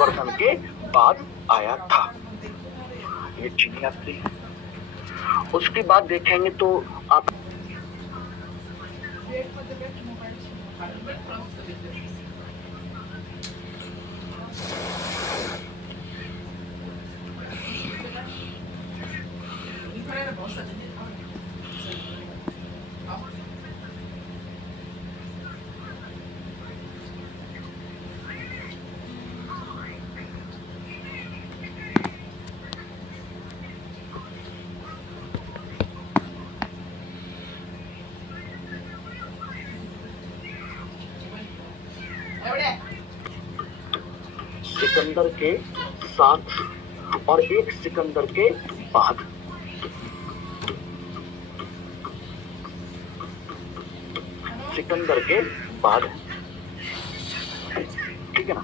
हर्षवर्धन के बाद आया था। ये चीनी यात्री। उसके बाद देखेंगे तो आप सिकंदर के साथ और एक सिकंदर के बाद, सिकंदर के बाद, ठीक है ना।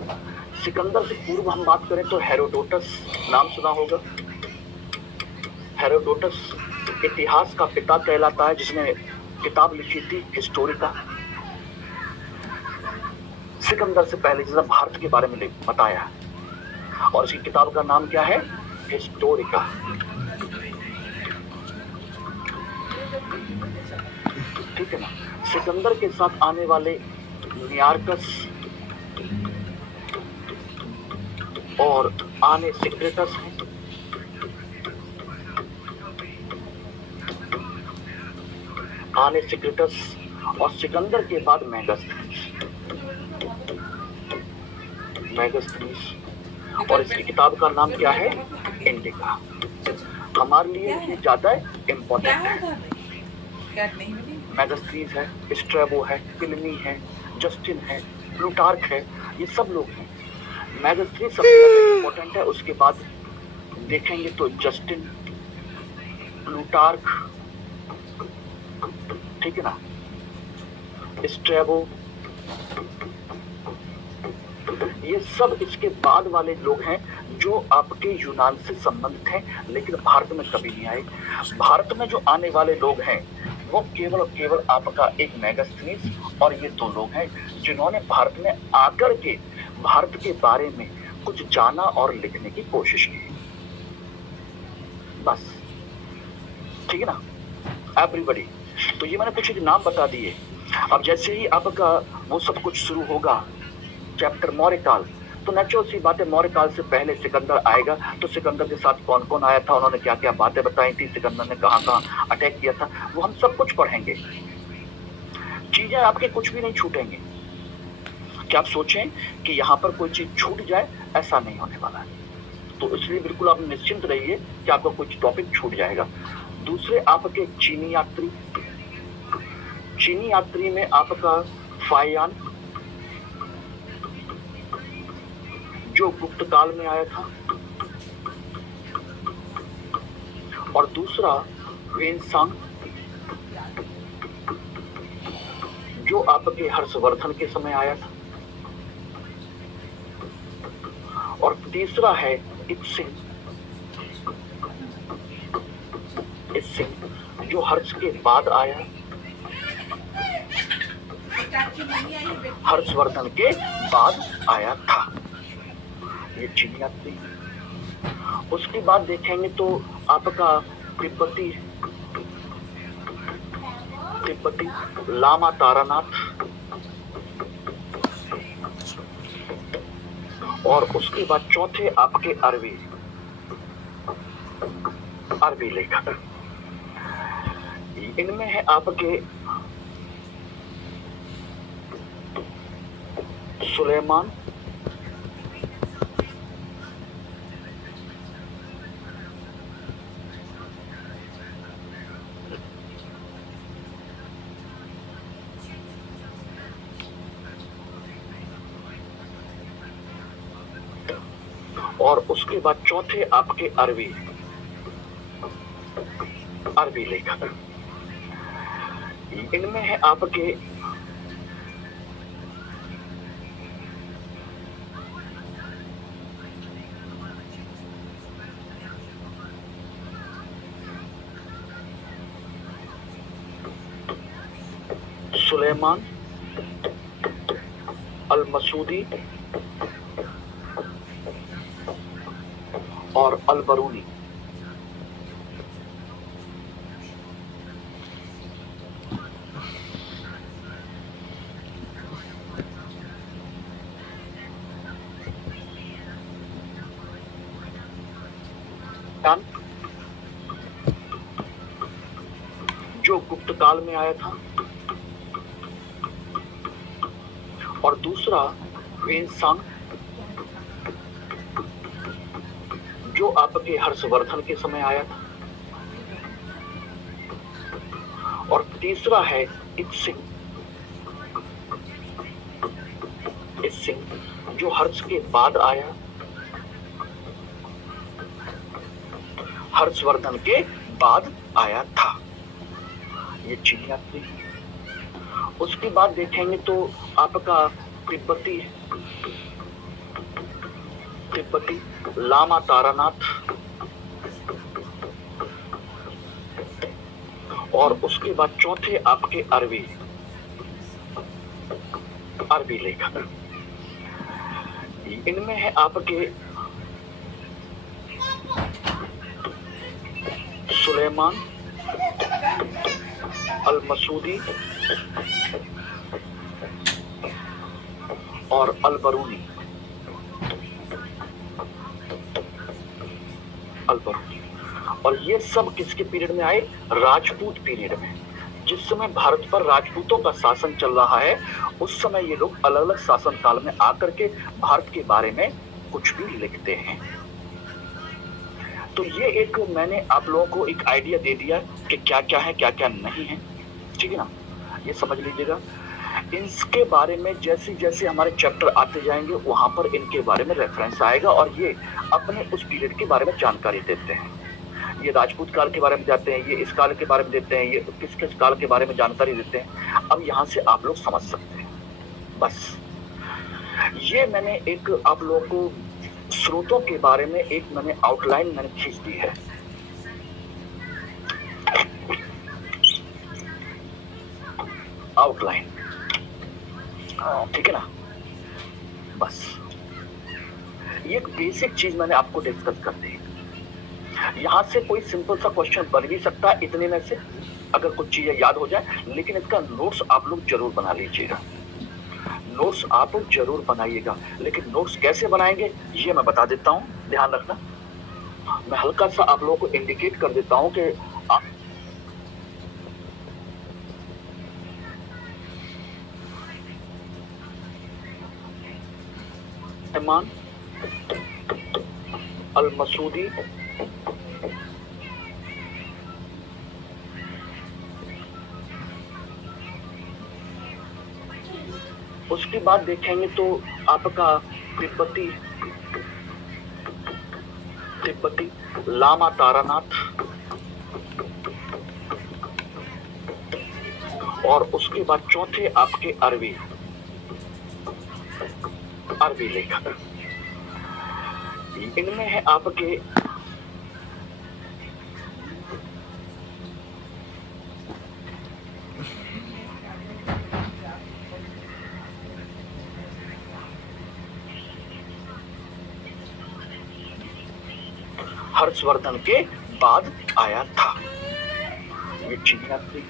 सिकंदर से पूर्व हम बात करें तो हेरोडोटस नाम सुना होगा। हेरोडोटस इतिहास का पिता कहलाता है, जिसने किताब लिखी थी हिस्टोरिका। सिकंदर से पहले जिसने भारत के बारे में बताया, और इसकी किताब का नाम क्या है? हिस्टोरिका। ठीक है ना। सिकंदर के साथ आने वाले नियार्कस और आने सिक्रेटस हैं। आने सिक्रेटस और सिकंदर के बाद मैगस्थनीस, और इसकी किताब का नाम क्या है? इंडिका। हमारे लिए ये ज्यादा इम्पोर्टेंट है। मैगस्थनीस है, स्ट्रैबो है, प्लिनी है, जस्टिन है, प्लूटार्क है, ये सब लोग हैं। मैगस्थनीस सबसे ज्यादा इम्पोर्टेंट है। उसके बाद देखेंगे तो जस्टिन, प्लूटार्क, ठीक है ना, स्ट्रैबो, ये सब इसके बाद वाले लोग हैं जो आपके यूनान से संबंधित हैं, लेकिन भारत में कभी नहीं आए। भारत में जो आने वाले लोग हैं वो केवल आपका एक मैगस्थनीस और ये दो लोग हैं जिन्होंने भारत में आकर के भारत के बारे में कुछ जाना और लिखने की कोशिश की, बस। ठीक है ना एवरीबॉडी। तो ये मैंने कुछ एक नाम बता दिए। अब जैसे ही आपका वो सब कुछ शुरू होगा चैप्टर मौर्य काल, तो नेचुरल सी बात है, मौर्य काल से पहले सिकंदर आएगा, तो सिकंदर के साथ कौन कौन आया था, उन्होंने क्या क्या बातें बताई थी, सिकंदर ने कहां कहां अटैक किया था, वो हम सब कुछ पढ़ेंगे। चीजें आपके कुछ भी नहीं छूटेंगे। क्या आप सोचें कि यहाँ पर कोई चीज छूट जाए, ऐसा नहीं होने वाला है। तो इसलिए बिल्कुल आप निश्चिंत रहिए कि आपका कुछ टॉपिक छूट जाएगा। दूसरे आपके चीनी यात्री, चीनी यात्री में आपका फायान जो गुप्त काल में आया था, और दूसरा वेनसांग जो आपके हर्षवर्धन के समय आया था, और तीसरा है इत्सिंग जो हर्ष के बाद आया, हर्षवर्धन के बाद आया था। ये चीनी यात्री। उसके बाद देखेंगे तो आपका तिब्बती लामा तारानाथ, और उसके बाद चौथे आपके अरबी लेखक। इनमें है आपके सुलेमान, और उसके बाद चौथे आपके अरबी लेखक। इनमें है आपके सुलेमान अल मसूदी, और अलबरूनी। जो गुप्त काल में आया था, और दूसरा वेनसांग जो आपके हर्षवर्धन के समय आया था, और तीसरा है इत्सिंग जो हर्ष के बाद आया, हर्षवर्धन के बाद आया था। ये चीजें आपकी। उसके बाद देखेंगे तो आपका तिब्बती लामा तारानाथ, और उसके बाद चौथे आपके अरबी लेखक। इनमें है आपके सुलेमान अल मसूदी और अलबरूनी। और ये सब किसके पीरियड में आए? राजपूत पीरियड में। जिस समय भारत पर राजपूतों का शासन चल रहा है, उस समय ये लोग अलग अलग शासन काल में आकर के भारत के बारे में कुछ भी लिखते हैं। तो ये एक मैंने आप लोगों को एक आइडिया दे दिया कि क्या क्या है, क्या क्या नहीं है, ठीक है ना। ये समझ लीजिएगा। इनके बारे में जैसे जैसे हमारे चैप्टर आते जाएंगे, वहां पर इनके बारे में रेफरेंस आएगा, और ये अपने उस पीरियड के बारे में जानकारी देते हैं। ये राजपूत काल के बारे में जाते हैं, ये इस काल के बारे में देते हैं, ये किस किस काल के बारे में जानकारी देते हैं। अब यहाँ से आप लोग समझ सकते हैं। बस ये मैंने एक आप लोगों को स्रोतों के बारे में एक मैंने आउटलाइन मैंने खींच दी है। आउटलाइन, ठीक है ना। बस ये एक बेसिक चीज मैंने आपको डिस्कस कर दी। यहां से कोई सिंपल सा क्वेश्चन बन भी सकता है इतने में से, अगर कुछ चीजें याद हो जाए, लेकिन इसका नोट्स आप लोग जरूर बना लीजिएगा। नोट्स आप लोग जरूर बनाइएगा, लेकिन नोट्स कैसे बनाएंगे ये मैं बता देता हूं, ध्यान रखना। मैं हल्का सा आप लोगों को इंडिकेट कर देता हूं कि सुलेमान अल मसूदी उसके बाद देखेंगे तो आपका तिब्बती लामा तारानाथ, और उसके बाद चौथे आपके अरबी लेखक। इनमें है आपके हर्षवर्धन के बाद आया था। ये चीजें आपकी।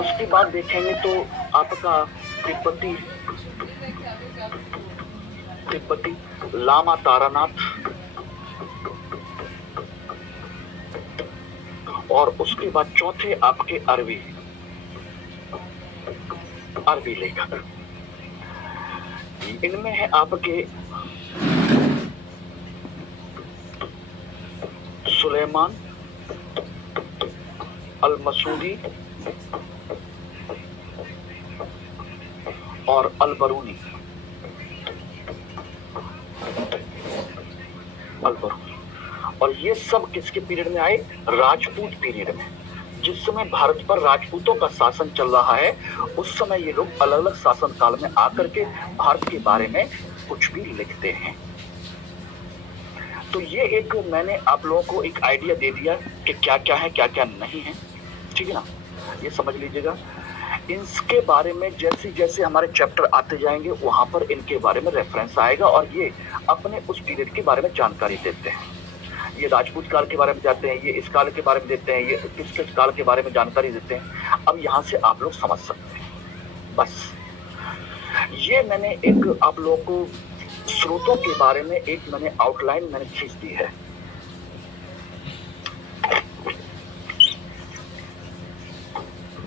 उसके बाद देखेंगे तो आपका तिब्बती लामा तारानाथ, और उसके बाद चौथे आपके अरबी लेखक। इनमें है आपके सुलेमान अल मसूदी और अलबरूनी। और ये सब किसके पीरियड में आए? राजपूत पीरियड में। जिस समय भारत पर राजपूतों का शासन चल रहा है, उस समय ये लोग अलग अलग शासन काल में आकर के भारत के बारे में कुछ भी लिखते हैं। तो ये एक मैंने आप लोगों को एक आइडिया दे दिया कि क्या क्या है, क्या क्या नहीं है, ठीक है ना। ये समझ लीजिएगा। इसके बारे में जैसे जैसे हमारे चैप्टर आते जाएंगे वहां पर इनके बारे में रेफरेंस आएगा और ये अपने उस पीरियड के बारे में जानकारी देते हैं। ये राजपूत काल के बारे में जाते हैं, ये इस काल के बारे में देते हैं, ये किस किस काल के बारे में जानकारी देते हैं। अब यहाँ से आप लोग समझ सकते हैं। बस ये मैंने एक आप लोगों को स्रोतों के बारे में एक मैंने आउटलाइन मैंने खींच दी है।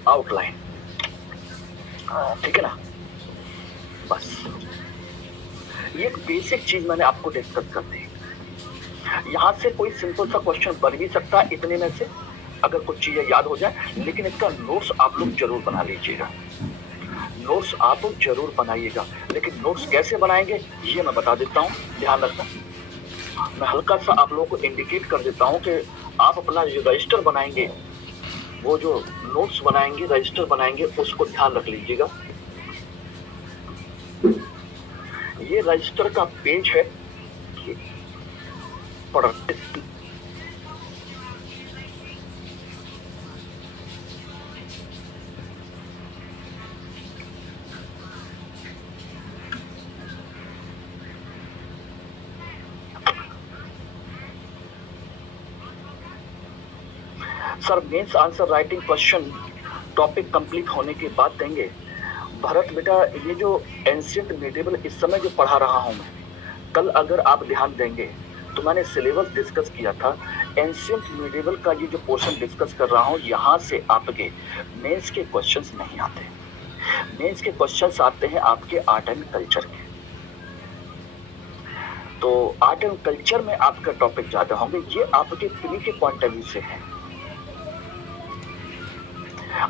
आउटलाइन, ठीक है ना। बस ये एक बेसिक चीज मैंने आपको डिस्कस कर दी। यहां से कोई सिंपल सा क्वेश्चन बन भी सकता है इतने में से, अगर कुछ चीजें याद हो जाए, लेकिन इसका नोट्स आप लोग जरूर बना लीजिएगा। नोट्स आप लोग जरूर बनाइएगा, लेकिन नोट्स कैसे बनाएंगे ये मैं बता देता हूँ, ध्यान रखना। मैं हल्का सा आप लोगों को इंडिकेट कर देता हूँ कि आप अपना जो रजिस्टर बनाएंगे, वो जो नोट्स बनाएंगे, रजिस्टर बनाएंगे, उसको ध्यान रख लीजिएगा। ये रजिस्टर का पेज है, पढ़ते sir mains answer writing question topic complete होने के बाद देंगे। भरत बेटा, ये जो एंशिएंट मिडिवल इस समय जो पढ़ा रहा हूं मैं, कल अगर आप ध्यान देंगे तो मैंने सिलेबस डिस्कस किया था। एंशिएंट मिडिवल का ये जो पोर्शन डिस्कस कर रहा हूं, यहाँ से आपके मेंस के क्वेश्चंस नहीं आते। मेंस के क्वेश्चंस आते हैं आपके आर्ट एंड कल्चर के। तो आर्ट एंड कल्चर में आपका टॉपिक ज्यादा होंगे। ये आपके प्री के पॉइंट ऑफ व्यू से है।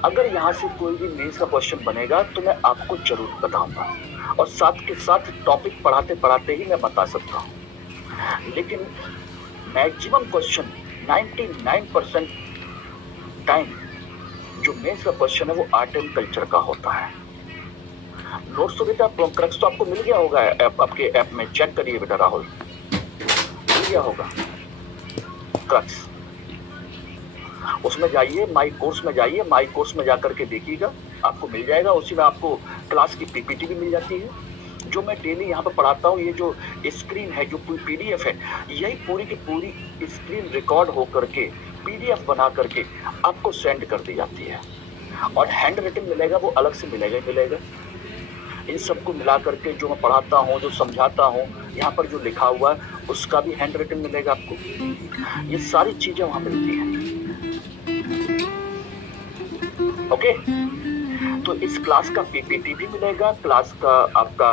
अगर यहाँ से कोई भी मेंस का क्वेश्चन बनेगा तो मैं आपको जरूर बताऊंगा, और साथ के साथ टॉपिक पढ़ाते पढ़ाते ही मैं बता सकता हूँ। लेकिन मैक्सिमम क्वेश्चन 99% टाइम जो मेंस का क्वेश्चन है वो आर्ट एंड कल्चर का होता है। नोट्स तो बेटा क्रक्स तो आपको मिल गया होगा आपके ऐप में, चेक करिए बेटा राहुल, मिल गया होगा क्रक्स। उसमें जाइए, माई कोर्स में जाइए, माई कोर्स में जाकर के देखिएगा, आपको मिल जाएगा। उसी में आपको क्लास की पीपीटी भी मिल जाती है, जो मैं डेली यहाँ पर पढ़ाता हूँ। ये जो स्क्रीन है, जो पूरी पीडीएफ है, यही पूरी की पूरी स्क्रीन रिकॉर्ड हो करके पीडीएफ बना करके आपको सेंड कर दी जाती है। और हैंड रिटन मिलेगा, वो अलग से मिलेगा ही मिलेगा। इन सबको मिला करके जो मैं पढ़ाता हूँ, जो समझाता हूँ, यहाँ पर जो लिखा हुआ है उसका भी हैंड रिटन मिलेगा आपको। ये सारी चीजें वहाँ मिलती हैं। ओके, तो इस क्लास का पीपीटी भी मिलेगा, क्लास का आपका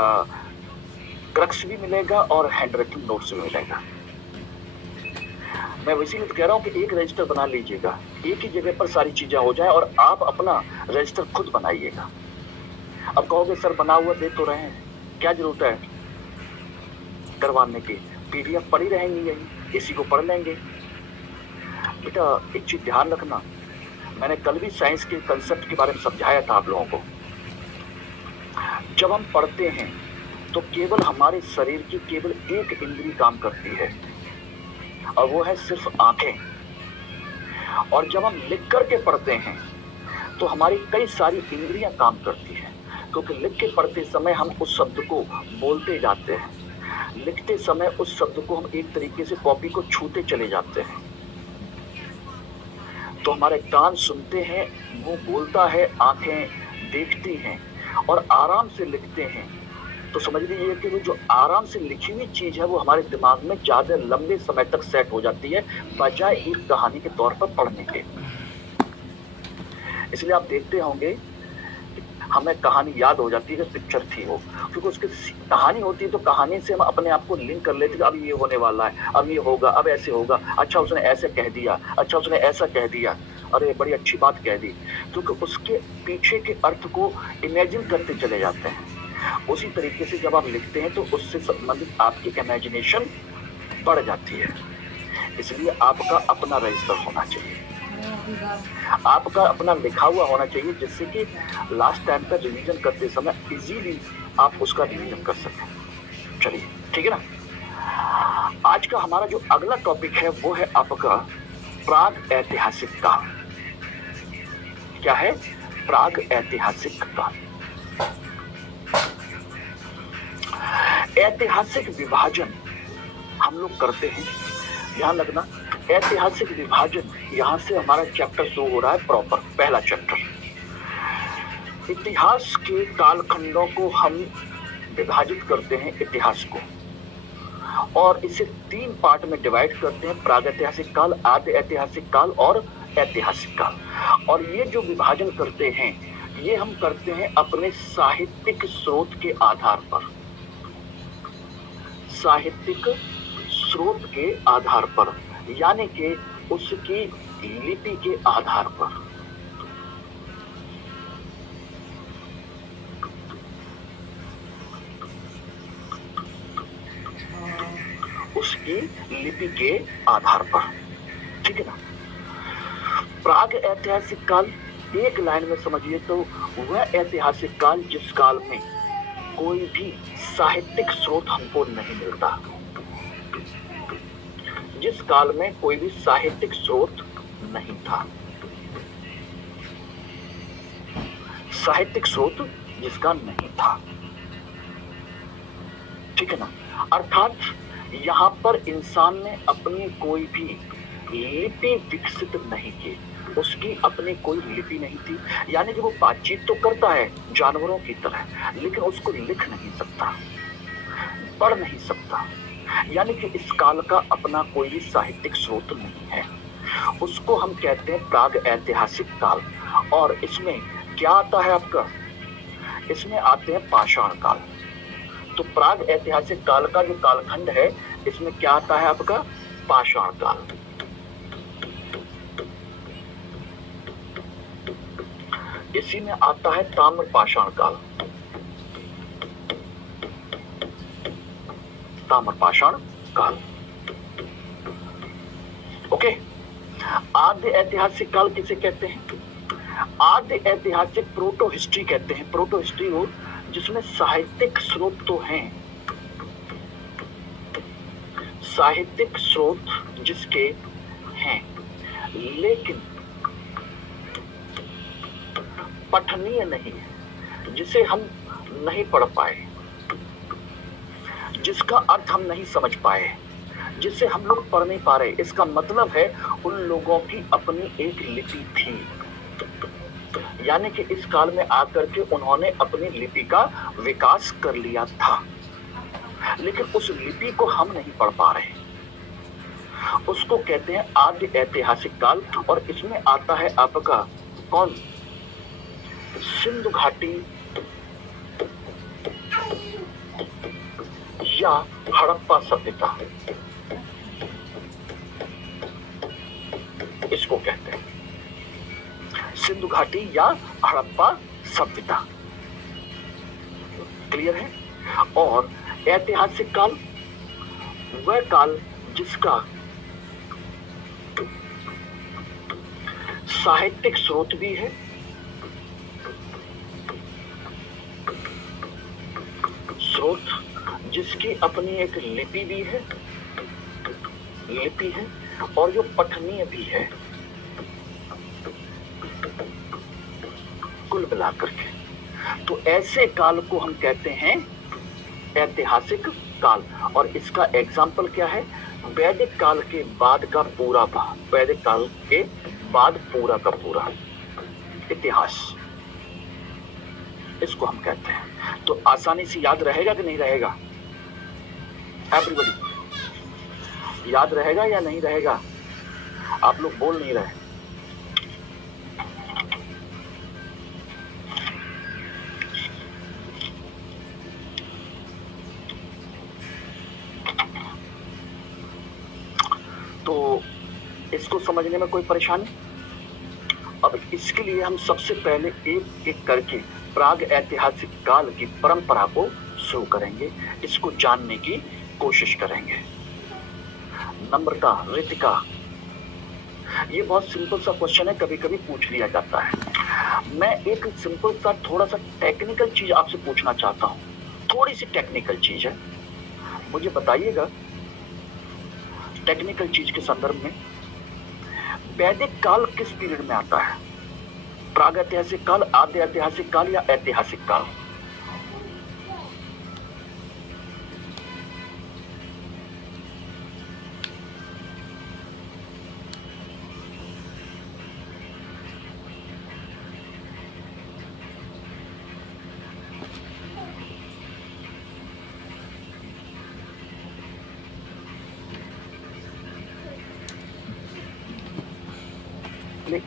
क्रक्स भी मिलेगा और हैंड राइटिंग नोट्स भी मिलेगा। मैं वैसे ही कह रहा हूँ कि एक रजिस्टर बना लीजिएगा, एक ही जगह पर सारी चीजें हो जाए और आप अपना रजिस्टर खुद बनाइएगा। अब कहोगे सर बना हुआ दे तो रहे हैं, क्या जरूरत है करवाने की, पीडीएफ पड़ी रहेंगी, यही इसी को पढ़ लेंगे। बेटा एक चीज ध्यान रखना, मैंने कल भी साइंस के कंसेप्ट के बारे में समझाया था आप लोगों को। जब हम पढ़ते हैं तो केवल हमारे शरीर की केवल एक इंद्री काम करती है, और वो है सिर्फ आंखें। और जब हम लिख करके पढ़ते हैं तो हमारी कई सारी इंद्रियां काम करती हैं, क्योंकि लिख के पढ़ते समय हम उस शब्द को बोलते जाते हैं, लिखते समय उस शब्द को हम एक तरीके से कॉपी को छूते चले जाते हैं। तो हमारे कान सुनते हैं, मुंह बोलता है, आंखें देखती हैं और आराम से लिखते हैं। तो समझ लीजिए कि वो जो आराम से लिखी हुई चीज है वो हमारे दिमाग में ज्यादा लंबे समय तक सेट हो जाती है, बजाय एक कहानी के तौर पर पढ़ने के। इसलिए आप देखते होंगे हमें कहानी याद हो जाती है कि पिक्चर थी वो, क्योंकि उसकी कहानी होती है तो कहानी से हम अपने आप को लिंक कर लेते हैं। अब ये होने वाला है, अब ये होगा, अब ऐसे होगा, अच्छा उसने ऐसे कह दिया, अच्छा उसने ऐसा कह दिया, अरे बड़ी अच्छी बात कह दी, क्योंकि उसके पीछे के अर्थ को इमेजिन करते चले जाते हैं। उसी तरीके से जब आप लिखते हैं तो उससे संबंधित आपकी इमेजिनेशन बढ़ जाती है। इसलिए आपका अपना रजिस्टर होना चाहिए, आपका अपना लिखा हुआ होना चाहिए, जिससे कि लास्ट टाइम का रिवीजन करते समय इजीली आप उसका रिवीजन कर सकें। चलिए ठीक है ना। आज का हमारा जो अगला टॉपिक है वो है आपका प्राग ऐतिहासिक काल। क्या है? प्राग ऐतिहासिक काल। ऐतिहासिक विभाजन हम लोग करते हैं, ध्यान रखना। ऐतिहासिक विभाजन, यहां से हमारा चैप्टर शुरू हो रहा है प्रॉपर, पहला चैप्टर। इतिहास के कालखंडों को हम विभाजित करते हैं इतिहास को, और इसे 3 पार्ट में डिवाइड करते हैं, प्रागैतिहासिक काल, आद्य ऐतिहासिक काल और ऐतिहासिक काल। और ये जो विभाजन करते हैं, ये हम करते हैं अपने साहित्यिक स्रोत के आधार पर, साहित्यिक स्रोत के आधार पर, यानी कि उसकी लिपि के आधार पर। उसकी लिपि के आधार पर, ठीक है ना। प्राग ऐतिहासिक काल एक लाइन में समझिए तो वह ऐतिहासिक काल जिस काल में कोई भी साहित्यिक स्रोत हमको नहीं मिलता, जिस काल में कोई भी साहित्यिक स्रोत नहीं था, साहित्यिक स्रोत जिसका नहीं था, ठीक है ना। अर्थात यहां पर इंसान ने अपनी कोई भी लिपि विकसित नहीं की, उसकी अपनी कोई लिपि नहीं थी, यानी कि वो बातचीत तो करता है जानवरों की तरह, लेकिन उसको लिख नहीं सकता, पढ़ नहीं सकता, यानी कि इस काल का अपना कोई भी साहित्यिक स्रोत नहीं है। उसको हम कहते हैं प्राग ऐतिहासिक काल। और इसमें क्या आता है आपका, इसमें आते हैं पाषाण काल। तो प्राग ऐतिहासिक काल का जो कालखंड है, इसमें क्या आता है आपका, पाषाण काल। इसी में आता है ताम्र पाषाण काल, ताम्र पाषाण काल। ओके। आद्य ऐतिहासिक काल किसे कहते हैं, आद्य ऐतिहासिक प्रोटो हिस्ट्री कहते हैं। प्रोटो हिस्ट्री हो जिसमें साहित्यिक स्रोत तो हैं, साहित्यिक स्रोत जिसके हैं, लेकिन पठनीय नहीं है, जिसे हम नहीं पढ़ पाए, जिसका अर्थ हम नहीं समझ पाए, जिसे हम लोग पढ़ नहीं पा रहे। इसका मतलब है उन लोगों की अपनी एक लिपि थी, यानी कि इस काल में आकर के उन्होंने अपनी लिपि का विकास कर लिया था, लेकिन उस लिपि को हम नहीं पढ़ पा रहे। उसको कहते हैं आद्य ऐतिहासिक काल। और इसमें आता है आपका कौन, सिंधु घाटी या हड़प्पा सभ्यता, इसको कहते हैं सिंधु घाटी या हड़प्पा सभ्यता। क्लियर है। और ऐतिहासिक काल वह काल जिसका साहित्यिक स्रोत भी है, स्रोत जिसकी अपनी एक लिपि भी है, लिपि है, और जो पठनीय भी है, कुल मिलाकर के। तो ऐसे काल को हम कहते हैं ऐतिहासिक काल। और इसका एग्जाम्पल क्या है, वैदिक काल के बाद का पूरा भाग, वैदिक काल के बाद पूरा का पूरा इतिहास, इसको हम कहते हैं। तो आसानी से याद रहेगा कि नहीं रहेगा, एवरीबॉडी याद रहेगा या नहीं रहेगा, आप लोग बोल नहीं रहे। तो इसको समझने में कोई परेशानी। अब इसके लिए हम सबसे पहले एक एक करके प्राग ऐतिहासिक काल की परंपरा को शुरू करेंगे, इसको जानने की कोशिश करेंगे। नम्रता, रितिका, ये बहुत सिंपल सा क्वेश्चन है, कभी कभी पूछ लिया जाता है। मैं एक सिंपल सा थोड़ा सा टेक्निकल चीज आपसे पूछना चाहता हूँ, थोड़ी सी टेक्निकल चीज है, मुझे बताइएगा टेक्निकल चीज के संदर्भ में वैदिक काल किस पीरियड में आता है। प्रागैतिहासिक काल, आद्य ऐतिहासिक काल या ऐतिहासिक काल?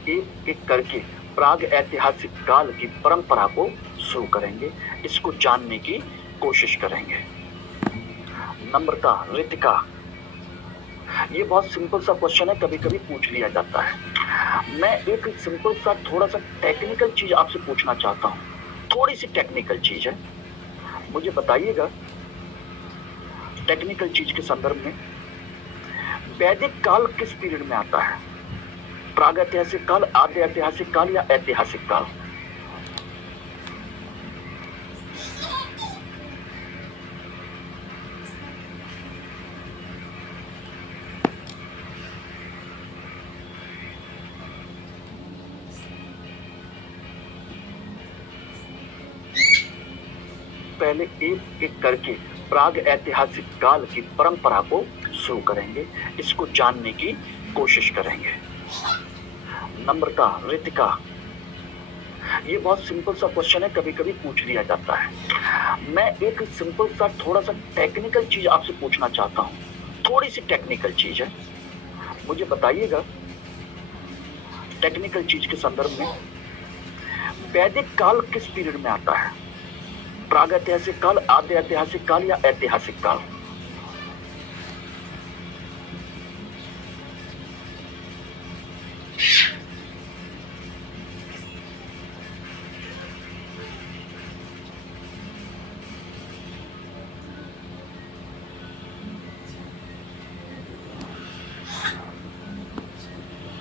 एक एक करके प्राग ऐतिहासिक काल की परंपरा को शुरू करेंगे, इसको जानने की कोशिश करेंगे। नम्रता, रितिका, ये बहुत सिंपल सा क्वेश्चन है, कभी कभी पूछ लिया जाता है। मैं एक सिंपल सा थोड़ा सा टेक्निकल चीज आपसे पूछना चाहता हूँ, थोड़ी सी टेक्निकल चीज है, मुझे बताइएगा टेक्निकल चीज के संदर्भ में वैदिक काल किस पीरियड में आता है? प्रागैतिहासिक काल, आद्य ऐतिहासिक काल या ऐतिहासिक काल? पहले एक एक करके प्राग ऐतिहासिक काल की परंपरा को शुरू करेंगे, इसको जानने की कोशिश करेंगे। नम्रता, रितिका, ये बहुत सिंपल सा क्वेश्चन है, कभी कभी पूछ लिया जाता है। मैं एक सिंपल सा थोड़ा सा टेक्निकल चीज आपसे पूछना चाहता हूँ, थोड़ी सी टेक्निकल चीज है, मुझे बताइएगा टेक्निकल चीज के संदर्भ में वैदिक काल किस पीरियड में आता है? प्रागैतिहासिक काल, आद्य ऐतिहासिक काल या ऐतिहासिक काल?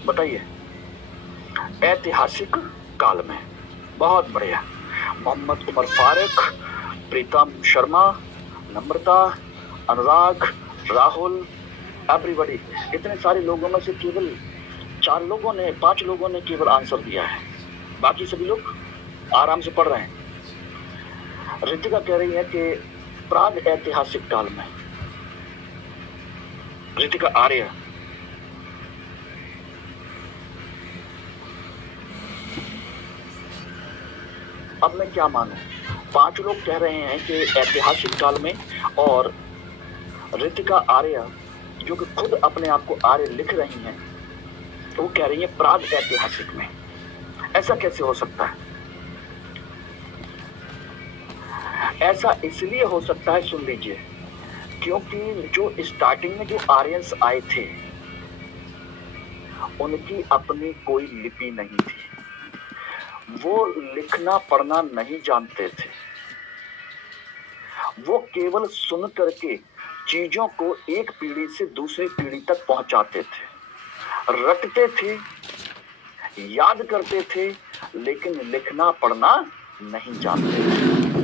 बताइए। ऐतिहासिक काल में। बहुत बढ़िया। मोहम्मद उमर फारूक, प्रीतम शर्मा, नम्रता, अनुराग, राहुल, एवरीबॉडी, इतने सारे लोगों में से केवल 5 लोगों ने केवल आंसर दिया है, बाकी सभी लोग आराम से पढ़ रहे हैं। रितिका कह रही है कि प्राग ऐतिहासिक काल में। रितिका आर्य, अब मैं क्या मानूं? 5 लोग कह रहे हैं कि ऐतिहासिक काल में, और रितिका आर्य जो कि खुद अपने आप को आर्य लिख रही हैं, तो वो कह रही है प्राग ऐतिहासिक में। ऐसा कैसे हो सकता है? ऐसा इसलिए हो सकता है, सुन लीजिए, क्योंकि जो स्टार्टिंग में जो आर्यंस आए थे उनकी अपनी कोई लिपि नहीं थी, वो लिखना पढ़ना नहीं जानते थे, वो केवल सुन करके चीजों को एक पीढ़ी से दूसरी पीढ़ी तक पहुंचाते थे, रटते थे, याद करते थे, लेकिन लिखना पढ़ना नहीं जानते थे।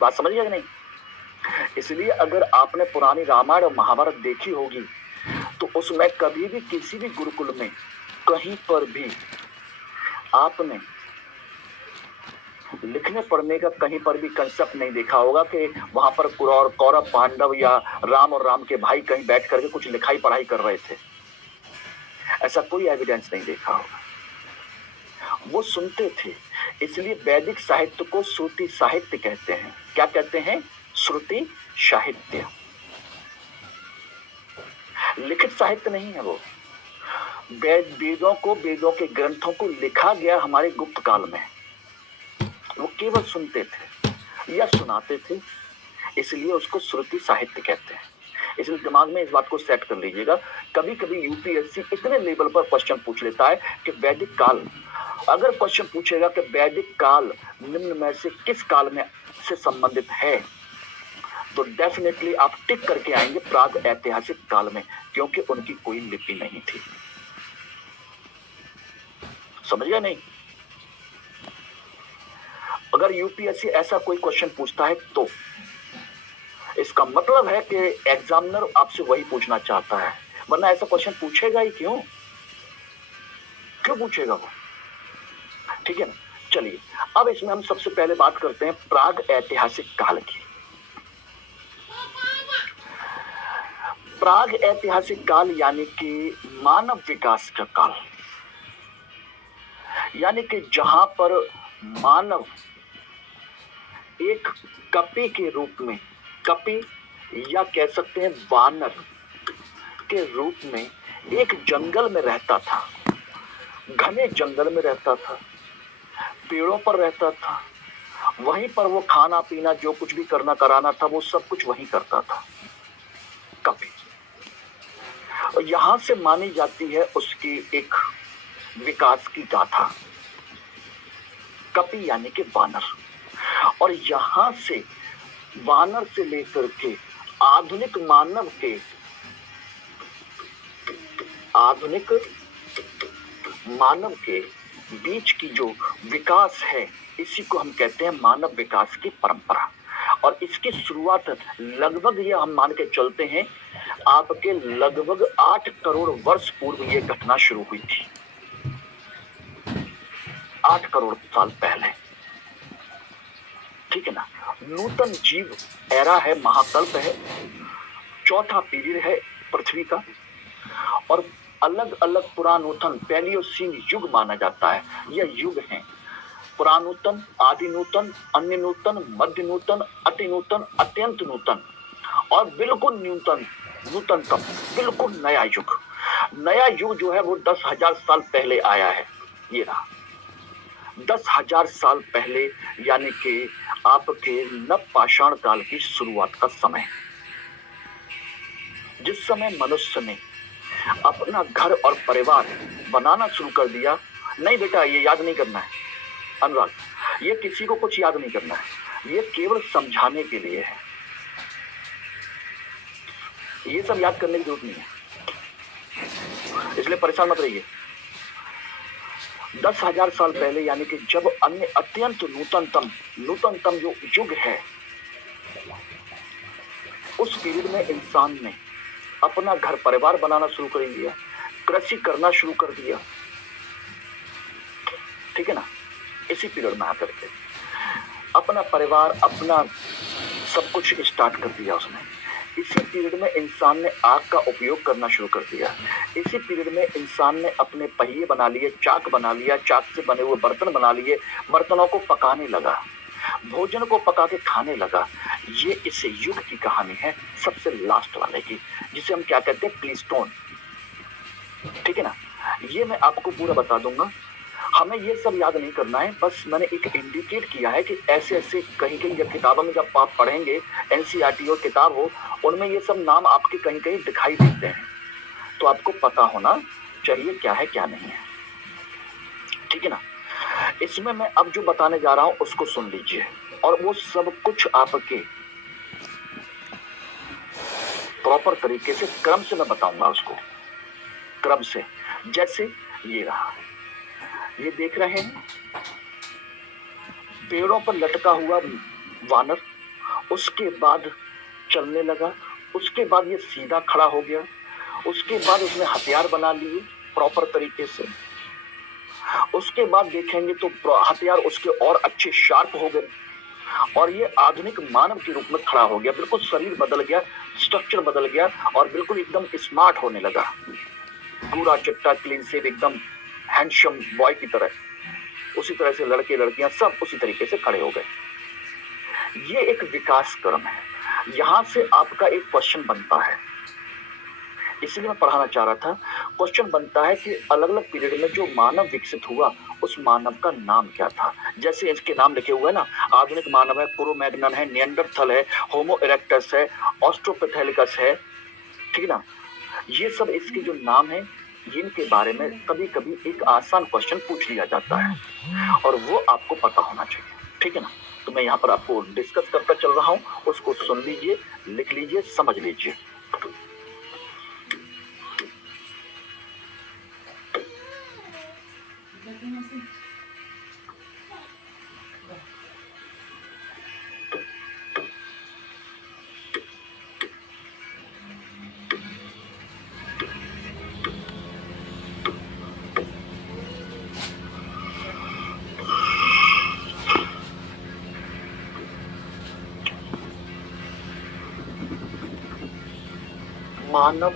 बात समझिए कि नहीं? इसलिए अगर आपने पुरानी रामायण और महाभारत देखी होगी तो उसमें कभी भी किसी भी गुरुकुल में कहीं पर भी आपने लिखने पढ़ने का कहीं पर भी कंसेप्ट नहीं देखा होगा कि वहां पर कौरव पांडव या राम और राम के भाई कहीं बैठ करके कुछ लिखाई पढ़ाई कर रहे थे। ऐसा कोई एविडेंस नहीं देखा होगा। वो सुनते थे, इसलिए वैदिक साहित्य को श्रुति साहित्य कहते हैं। क्या कहते हैं? श्रुति साहित्य। लिखित साहित्य नहीं है वो। वेदों को, वेदों के ग्रंथों को लिखा गया हमारे गुप्त काल में, वो केवल सुनते थे या सुनाते थे, इसलिए उसको श्रुति साहित्य कहते हैं। इसलिए दिमाग में इस बात को सेट कर लीजिएगा। कभी कभी यूपीएससी इतने लेवल पर क्वेश्चन पूछ लेता है कि वैदिक काल, अगर क्वेश्चन पूछेगा कि वैदिक काल निम्न में से किस काल में से संबंधित है, तो डेफिनेटली आप टिक करके आएंगे प्राग ऐतिहासिक काल में, क्योंकि उनकी कोई लिपि नहीं थी। समझ गया नहीं? अगर यूपीएससी ऐसा कोई क्वेश्चन पूछता है तो इसका मतलब है कि एग्जामिनर आपसे वही पूछना चाहता है, वरना ऐसा क्वेश्चन पूछेगा ही क्यों? क्यों पूछेगा वो? ठीक है ना। चलिए अब इसमें हम सबसे पहले बात करते हैं प्राग ऐतिहासिक काल की। प्राग ऐतिहासिक काल यानी कि मानव विकास का काल, यानी कि जहां पर मानव एक कपि के रूप में, कपि या कह सकते हैं वानर के रूप में एक जंगल में रहता था, घने जंगल में रहता था, पेड़ों पर रहता था, वहीं पर वो खाना पीना जो कुछ भी करना कराना था वो सब कुछ वहीं करता था, कपि। और यहां से मानी जाती है उसकी एक विकास की गाथा, कपि यानी कि वानर। और यहां से वानर से लेकर के आधुनिक मानव के, आधुनिक मानव के बीच की जो विकास है इसी को हम कहते हैं मानव विकास की परंपरा। और इसकी शुरुआत लगभग ये हम मान के चलते हैं आपके लगभग 8 करोड़ वर्ष पूर्व ये घटना शुरू हुई थी, 8 करोड़ साल पहले। ठीक है ना। नूतन जीव एरा है, महाकल्प है, चौथा पीरियड है पृथ्वी का। और अलग अलग पुरानूतन पैलियोसीन युग माना जाता है। यह युग है पुरानूतन, आदि नूतन, अन्य नूतन, मध्य नूतन, अति नूतन, अत्यंत नूतन और बिल्कुल न्यूनतम, नूतनतम, बिल्कुल नया युग। नया युग जो है वो 10,000 साल पहले आया है। ये रहा 10,000 साल पहले, यानी कि आपके नव पाषाण काल की शुरुआत का समय, जिस समय मनुष्य ने अपना घर और परिवार बनाना शुरू कर दिया। नहीं बेटा ये याद नहीं करना है अनुराग, ये किसी को कुछ याद नहीं करना है, ये केवल समझाने के लिए है, ये सब याद करने की जरूरत नहीं है, इसलिए परेशान मत रहिए। 10,000 साल पहले यानी कि जब अन्य अत्यंत नूतनतम जो युग है, उस पीरियड में इंसान ने अपना घर परिवार बनाना शुरू कर दिया, कृषि करना शुरू कर दिया। ठीक है ना। इसी पीरियड में आकर के अपना परिवार, अपना सब कुछ स्टार्ट कर दिया उसने। इसी पीरियड में इंसान ने आग का उपयोग करना शुरू कर दिया। इसी पीरियड में इंसान ने अपने पहिए बना लिए, चाक बना लिया, चाक से बने हुए बर्तन बना लिए, बर्तनों को पकाने लगा, भोजन को पका के खाने लगा। ये इस युग की कहानी है, सबसे लास्ट वाले की, जिसे हम क्या कहते हैं, प्लीस्टोन। ठीक है ना। ये मैं आपको पूरा बता दूंगा, हमें ये सब याद नहीं करना है, बस मैंने एक इंडिकेट किया है कि ऐसे ऐसे कहीं कहीं जब किताबों में जब आप पढ़ेंगे, एनसीईआरटी और किताब हो, उनमें ये सब नाम आपके कहीं कहीं दिखाई देते हैं, तो आपको पता होना चाहिए क्या है क्या नहीं है। ठीक है ना। इसमें मैं अब जो बताने जा रहा हूं उसको सुन लीजिए, और वो सब कुछ आपके प्रॉपर तरीके से क्रम से मैं बताऊंगा उसको, क्रम से। जैसे ये रहा, ये देख रहे हैं पेड़ों पर लटका हुआ वानर, उसके बाद चलने लगा, उसके बाद ये सीधा खड़ा हो गया, उसके बाद उसने हथियार बना लिए प्रॉपर तरीके से, उसके बाद देखेंगे तो हथियार उसके और अच्छे शार्प हो गए, और ये आधुनिक मानव के रूप में खड़ा हो गया, बिल्कुल शरीर बदल गया, स्ट्रक्चर बदल गया, और बिल्कुल एकदम स्मार्ट होने लगा, पूरा चिट्टा क्लीन शेव, एकदम हैंडसम बॉय की तरह। उसी तरह से लड़के लड़कियां सब उसी तरीके से खड़े हो गए। ये एक विकास क्रम है। यहां से आपका एक क्वेश्चन बनता है, इसलिए मैं पढ़ाना चाह रहा था। क्वेश्चन बनता है कि अलग अलग पीरियड में जो मानव विकसित हुआ उस मानव का नाम क्या था। जैसे इसके नाम लिखे हुए हैं ना, आधुनिक मानव है, क्रो-मैग्नन है, निएंडरथल है, होमो इरेक्टस है, ऑस्ट्रोपिथेलिकस है। ठीक है ना। ये सब इसके जो नाम है, जिनके बारे में कभी कभी एक आसान क्वेश्चन पूछ लिया जाता है, और वो आपको पता होना चाहिए। ठीक है ना। तो मैं यहाँ पर आपको डिस्कस करता चल रहा हूँ, उसको सुन लीजिए, लिख लीजिए, समझ लीजिए। मानव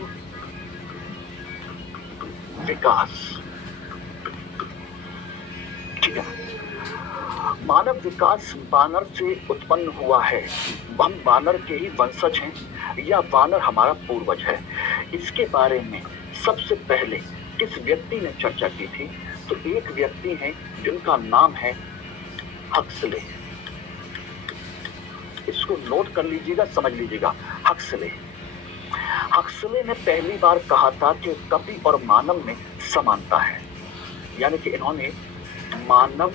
विकास। ठीक है, मानव विकास वानर से उत्पन्न हुआ है। हम वानर के ही वंशज हैं या वानर हमारा पूर्वज है, इसके बारे में सबसे पहले किस व्यक्ति ने चर्चा की थी? तो एक व्यक्ति हैं जिनका नाम है हक्सले। इसको नोट कर लीजिएगा, समझ लीजिएगा। हक्सले ने पहली बार कहा था कि कपि और मानव में समानता है, यानी कि इन्होंने मानव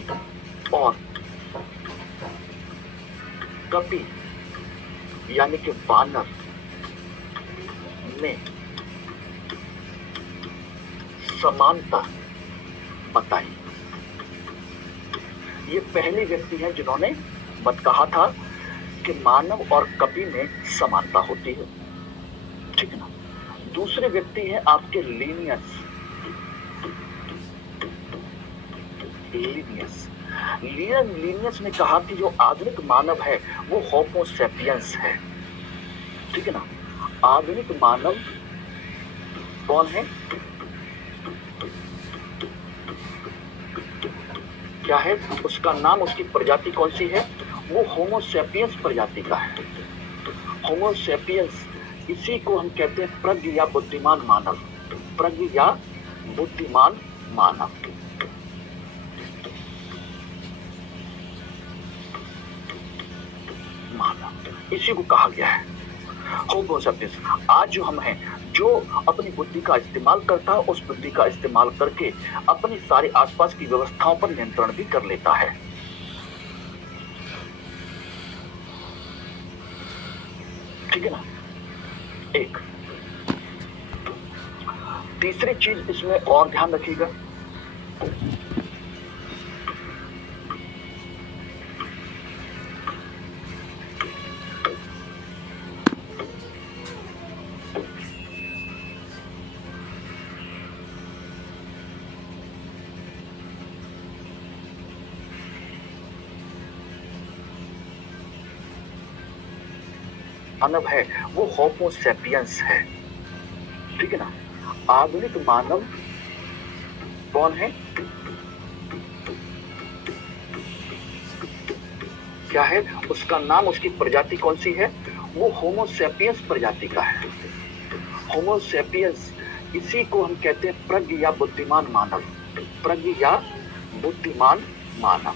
और कपि यानी कि वानर में समानता बताई। ये पहले व्यक्ति हैं जिन्होंने कहा था कि मानव और कपि में समानता होती है। ठीक है ना। दूसरे व्यक्ति हैं आपके लीनियस ने कहा कि जो आधुनिक मानव है वो होमो सैपियंस है। ठीक है ना। आधुनिक मानव कौन है? क्या है उसका नाम, उसकी प्रजाति कौन सी है? वो होमो सैपियंस प्रजाति का है। होमो सैपियंस, इसी को हम कहते हैं प्रज्ञ या बुद्धिमान मानव। प्रज्ञ या बुद्धिमान मानव। इसी को कहा गया है होमो सैपियंस। आज जो हम हैं, जो अपनी बुद्धि का इस्तेमाल करता है, उस बुद्धि का इस्तेमाल करके अपनी सारी आसपास की व्यवस्थाओं पर नियंत्रण भी कर लेता है। ठीक है ना। एक तीसरी चीज इसमें और ध्यान रखिएगा, मानव है वो होमो सैपियंस है। ठीक है ना। आधुनिक मानव कौन है? क्या है उसका नाम, उसकी प्रजाति कौन सी है? वो होमो सैपियंस प्रजाति का है। होमो सैपियंस, इसी को हम कहते हैं प्रज्ञ या बुद्धिमान मानव। प्रज्ञ या बुद्धिमान मानव।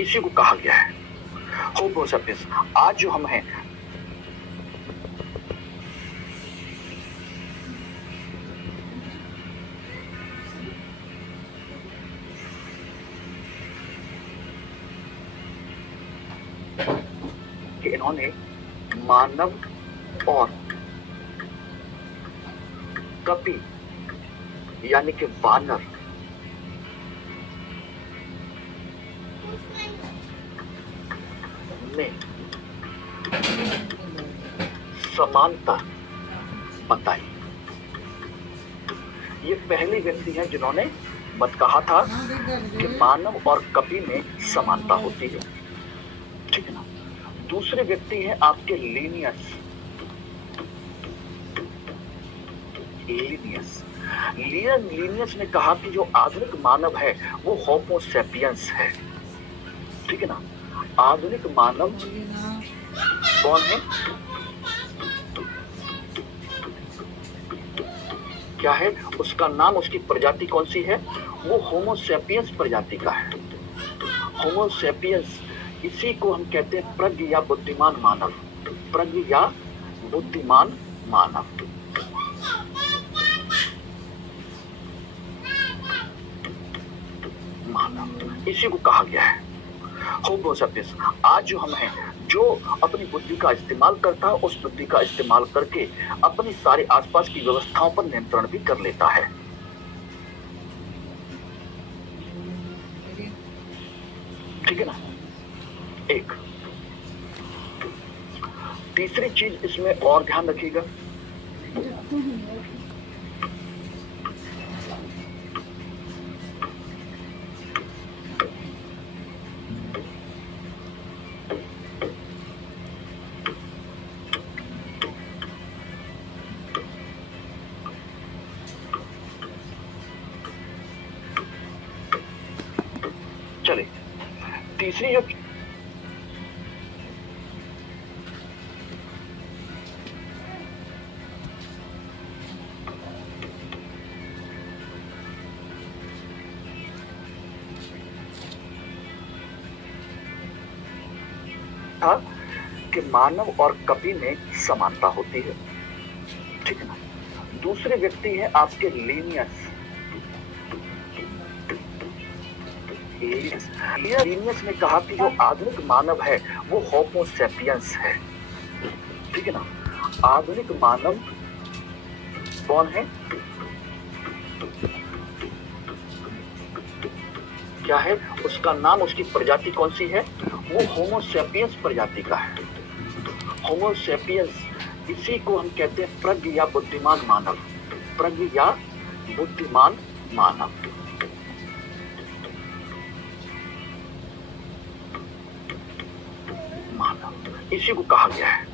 इसी को कहा गया है होमो सैपियंस। आज जो हम हैं, कि इन्होंने मानव और कपि यानी कि वानर में समानता बताई। ये पहले व्यक्ति हैं जिन्होंने कहा था कि मानव और कपि में समानता होती है। ठीक है ना। दूसरे व्यक्ति हैं आपके लीनियस ने कहा कि जो आधुनिक मानव है वो होमो सैपियंस है। ठीक है ना। आधुनिक मानव कौन है? क्या है उसका नाम, उसकी प्रजाति कौन सी है? वो होमो सैपियंस प्रजाति का है। होमो सैपियंस, इसी को हम कहते हैं प्रज्ञ या बुद्धिमान मानव। प्रज्ञ या बुद्धिमान मानव। इसी को कहा गया है होमो सैपियंस। आज जो हम हैं, जो अपनी बुद्धि का इस्तेमाल करता है, उस बुद्धि का इस्तेमाल करके अपनी सारी आसपास की व्यवस्थाओं पर नियंत्रण भी कर लेता है। ठीक है ना। एक तीसरी चीज इसमें और ध्यान रखिएगा, चले तीसरी जो था कि मानव और कपि में समानता होती है, ठीक है ना। दूसरे व्यक्ति है आपके लीनियस। लीनियस ने कहा कि जो आधुनिक मानव है वो होमो सेपियंस है, ठीक है ना। आधुनिक मानव कौन है, क्या है उसका नाम, उसकी प्रजाति कौन सी है, वो होमो सेपियंस प्रजाति का है। होमो सेपियंस, इसी को हम कहते हैं प्रज्ञ या बुद्धिमान मानव। प्रज्ञ या बुद्धिमान मानव, इसी को कहा गया है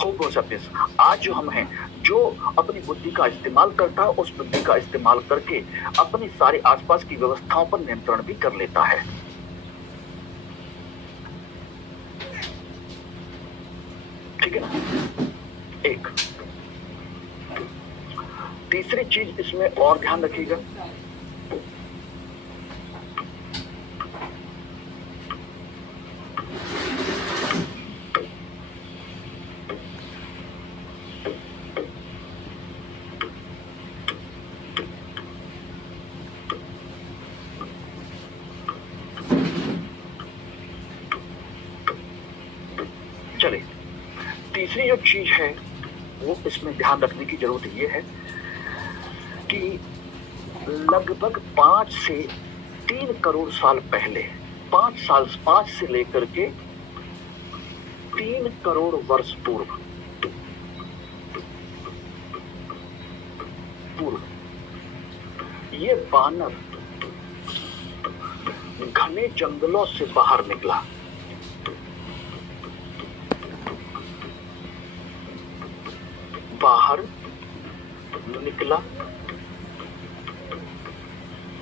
होमो सेपियंस। आज जो हम हैं, जो अपनी बुद्धि का इस्तेमाल करता है, उस बुद्धि का इस्तेमाल करके अपनी सारी आसपास की व्यवस्थाओं पर नियंत्रण भी कर लेता है, ठीक है ना। एक तीसरी चीज इसमें और ध्यान रखिएगा, चले तीसरी जो चीज है वो इसमें ध्यान रखने की जरूरत ये है कि लगभग 5 से 3 करोड़ साल पहले, 5 से लेकर के 3 करोड़ वर्ष पूर्व ये वानर घने जंगलों से बाहर निकला।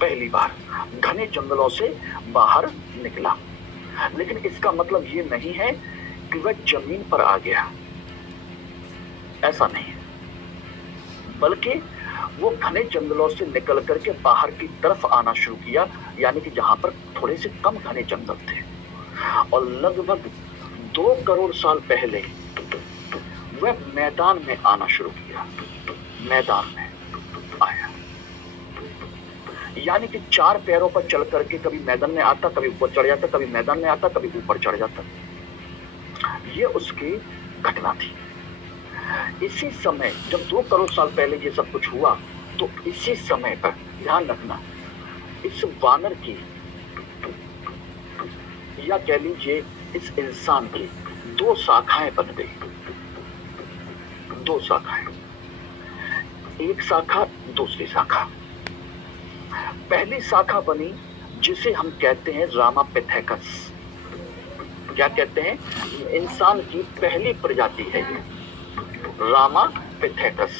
पहली बार घने जंगलों से बाहर निकला, लेकिन इसका मतलब ये नहीं है कि वह जमीन पर आ गया, ऐसा नहीं है, बल्कि वो घने जंगलों से निकल करके बाहर की तरफ आना शुरू किया, यानी कि जहां पर थोड़े से कम घने जंगल थे। और लगभग 2 करोड़ साल पहले वह मैदान में आना शुरू किया, मैदान में आया, यानी कि 4 पैरों पर चल करके कभी मैदान में आता, कभी ऊपर चढ़ जाता, कभी मैदान में आता, कभी ऊपर चढ़ जाता। ये उसकी घटना थी। इसी समय जब 2 करोड़ साल पहले ये सब कुछ हुआ, तो इसी समय पर ध्यान रखना, इस वानर की या कह लीजिए इस इंसान की 2 शाखाएं बन गई, 2 शाखाएं, एक शाखा दूसरी शाखा। पहली शाखा बनी जिसे हम कहते हैं रामापिथेकस। क्या कहते हैं, इंसान की पहली प्रजाति है ये रामापिथेकस।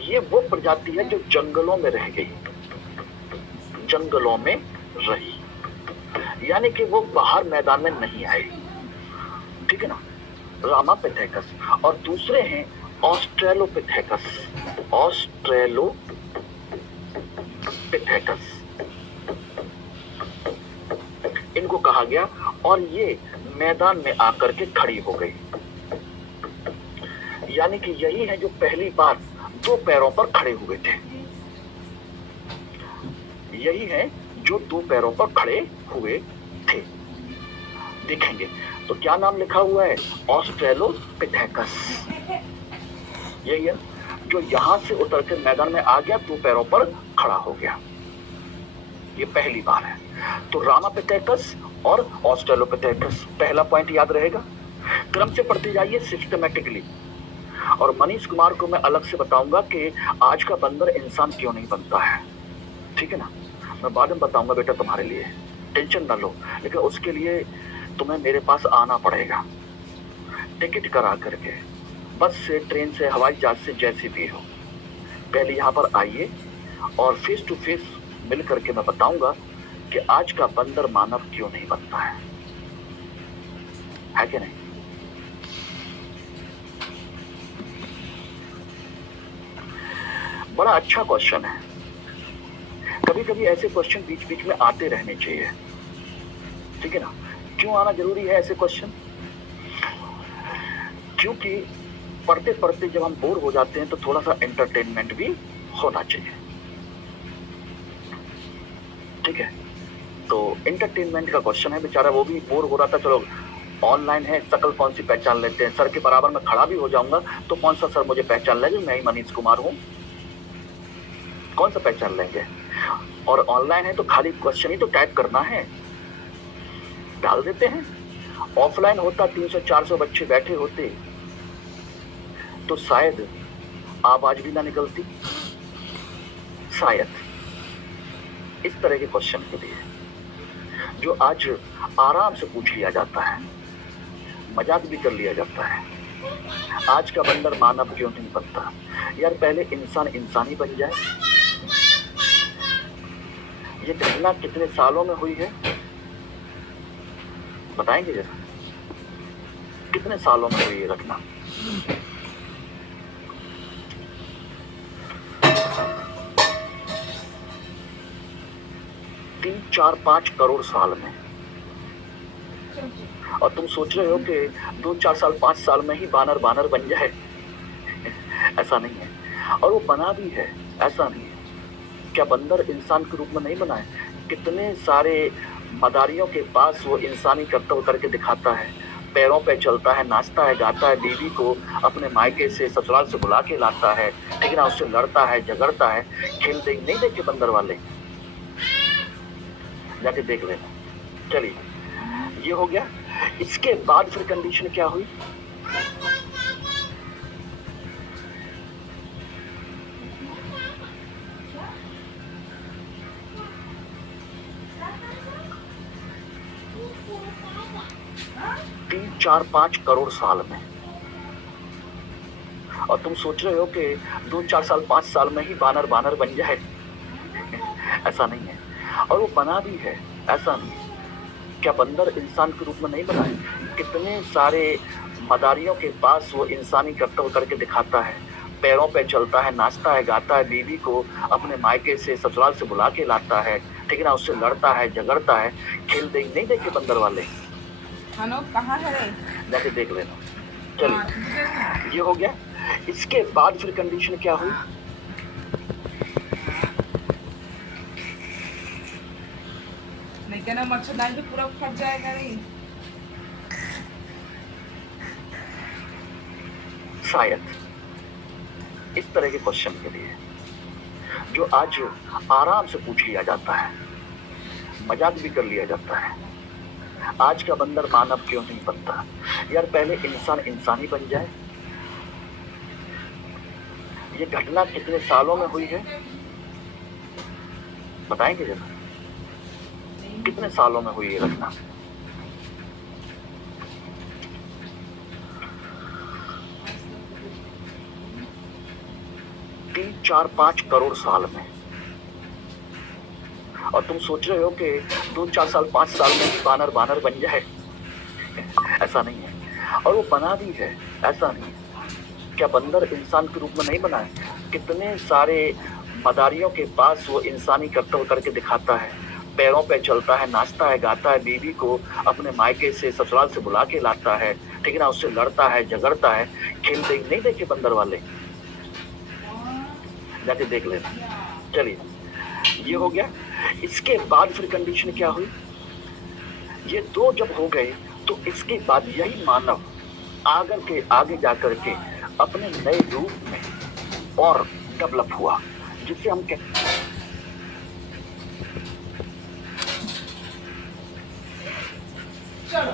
ये वो प्रजाति है जो जंगलों में रह गई, जंगलों में रही, यानी कि वो बाहर मैदान में नहीं आए, ठीक है ना, रामापिथेकस। और दूसरे हैं ऑस्ट्रेलोपिथेकस, ऑस्ट्रेलोपिथेकस इनको कहा गया, और ये मैदान में आकर के खड़ी हो गई, यानी कि यही है जो पहली बार 2 पैरों पर खड़े हुए थे, यही है जो 2 पैरों पर खड़े हुए थे। देखेंगे तो क्या नाम लिखा हुआ है, ऑस्ट्रेलोपिथेकस। यही है जो यहां से उतर के मैदान में आ गया, 2 पैरों पर खड़ा हो गया, ये पहली बार है। तो रामापिथेकस और ऑस्ट्रेलोपिथेकस, पहला पॉइंट याद रहेगा। क्रम से पढ़ते जाइए सिस्टमैटिकली। और मनीष कुमार को मैं अलग से बताऊंगा कि आज का बंदर इंसान क्यों नहीं बनता है, ठीक है ना, मैं बाद में बताऊंगा बेटा तुम्हारे लिए, टेंशन ना लो। लेकिन उसके लिए तुम्हें मेरे पास आना पड़ेगा, टिकट करा करके, बस से, ट्रेन से, हवाई जहाज से, जैसी भी हो, पहले यहाँ पर आइए और फेस टू फेस मिल करके मैं बताऊंगा कि आज का बंदर मानव क्यों नहीं बनता है कि नहीं? बड़ा अच्छा क्वेश्चन है। कभी कभी ऐसे क्वेश्चन बीच बीच में आते रहने चाहिए, ठीक है ना? क्यों आना जरूरी है ऐसे क्वेश्चन? क्योंकि पढ़ते पढ़ते जब हम बोर हो जाते हैं तो थोड़ा सा एंटरटेनमेंट भी होना चाहिए, ठीक है? तो एंटरटेनमेंट का क्वेश्चन है। बेचारा वो भी बोर हो रहा था, चलो ऑनलाइन है, शकल कौन सी पहचान लेते हैं, सर के बराबर में खड़ा भी हो जाऊंगा तो कौन सा सर मुझे पहचान लेंगे, मैं ही मनीष कुमार हूं, कौन सा पहचान लेंगे? और ऑनलाइन है तो खाली क्वेश्चन ही तो टाइप करना है, डाल देते हैं। ऑफलाइन होता 300-400 बच्चे बैठे होते तो शायद आवाज भी ना निकलती, शायद। इस तरह के क्वेश्चन के लिए जो आज आराम से पूछ लिया जाता है, मजाक भी कर लिया जाता है, आज का बंदर मानव क्यों नहीं बनता? यार पहले इंसान इंसान ही बन जाए। ये घटना कितने सालों में हुई है बताएंगे जरा, कितने सालों में हुई ये घटना? तीन, चार, 5 करोड़ साल में। और तुम सोच रहे हो कि 2-4 साल 5 साल में ही बानर बानर बन जाए? ऐसा नहीं है। और वो बना भी है, ऐसा नहीं है। क्या बंदर इंसान के रूप में नहीं बना है? कितने सारे मदारियों के पास वो इंसानी कर्तव्य करके दिखाता है, पैरों पे चलता है, नाचता है, गाता है, बीवी को अपने मायके से ससुराल से बुला के लाता है, ठीक है ना? उससे लड़ता है, झगड़ता है। खेल देख नहीं देखे बंदर वाले? जाके देख लेना। चलिए, ये हो गया। इसके बाद फिर कंडीशन क्या हुई? तीन, चार, 5 करोड़ साल में। और तुम सोच रहे हो कि 2-4 साल 5 साल में ही बानर बानर बन जाए? ऐसा नहीं है। और वो बना भी है, ऐसा नहीं है। क्या बंदर इंसान के रूप में नहीं बना है? कितने सारे मदारियों के पास वो इंसानी कर्तव्य करके दिखाता है, पैरों पे चलता है, नाचता है, गाता है, बीवी को अपने मायके से ससुराल से बुला के लाता है, ठीक है ना? उससे लड़ता है, झगड़ता है। खेल देख नहीं देखे बंदर वाले? हेलो, कहाँ है रे? जाके देख लेना। चलिए, ये हो गया। इसके बाद फिर कंडीशन क्या हुई? नहीं कहना मच्छरदानी तो पूरा फट जाएगा रे। शायद इस तरह के क्वेश्चन के लिए जो आज आराम से पूछ लिया जाता है, मजाक भी कर लिया जाता है, आज का बंदर मानव क्यों नहीं बनता? यार पहले इंसान इंसान ही बन जाए। ये घटना कितने सालों में हुई है बताएंगे जरा, कितने सालों में हुई ये घटना? तीन, चार, 5 करोड़ साल में। और तुम सोच रहे हो कि 2-4 साल 5 साल में ही बानर बानर बन जाए? ऐसा नहीं है। और वो बना भी है, ऐसा नहीं है। क्या बंदर इंसान के रूप में नहीं बना है? कितने सारे मदारियों के पास वो इंसानी कर्तव्य करके दिखाता है, पैरों पे चलता है, नाचता है, गाता है, बीवी को अपने मायके से ससुराल से बुला के लाता है, ठीक है ना? उससे लड़ता है, झगड़ता है। खेल देख नहीं देखे बंदर वाले? जाके देख लेना। चलिए, ये हो गया। इसके बाद फिर कंडीशन क्या हुई? ये दो जब हो गए तो इसके बाद यही मानव आगे जाकर के अपने नए रूप में और डेवलप हुआ, जिसे हम चलो